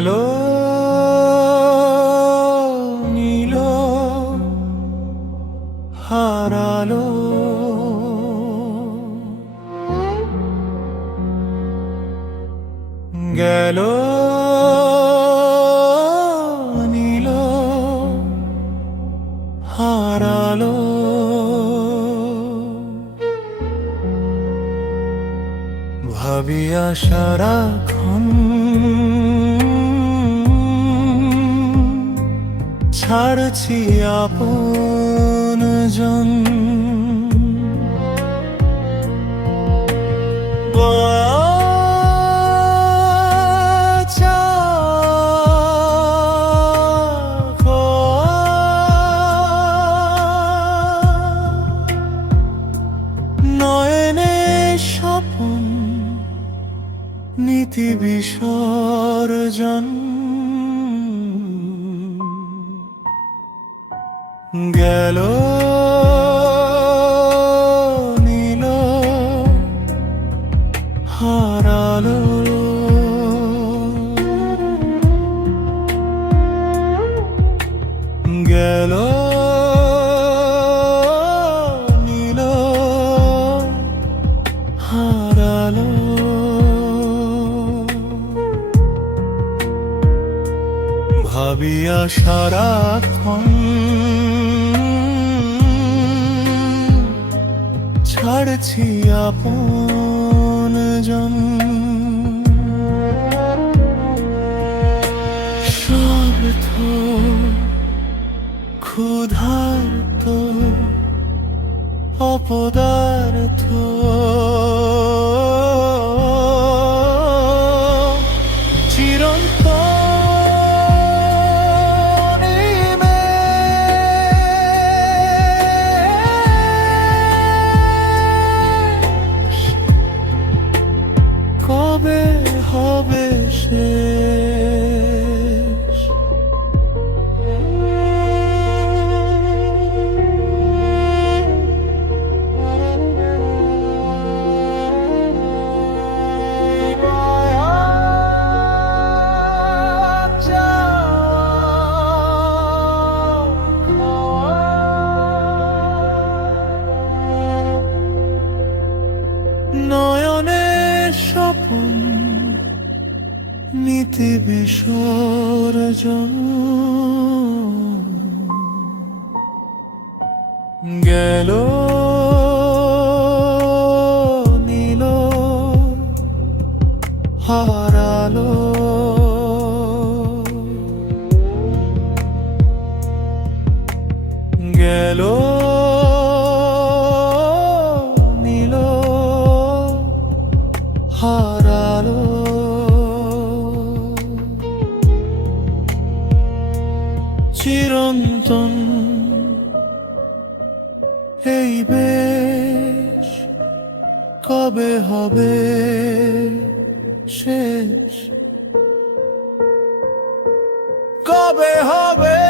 গেল নীল হারালো গেল নীল হারালো ভাবিয়া সারাক্ষণ ছাড়ছি আপন জন বাঁচা নয়নে স্বপন নীতি বিসর্জন গেল নীল হারালো গেল নীল হারালো ভাবিয়া সারাক্ষণ ছাড়ছি আপন জন স্বার্থ ক্ষুধার্ত অপদার্থ কবে হবে শেষ নয়নে স্বপন নীতি বিসর্জন গেল নীল হারালো গেল নীল হারালো চিরন্তন এই বেশ কবে হবে শেষ কবে হবে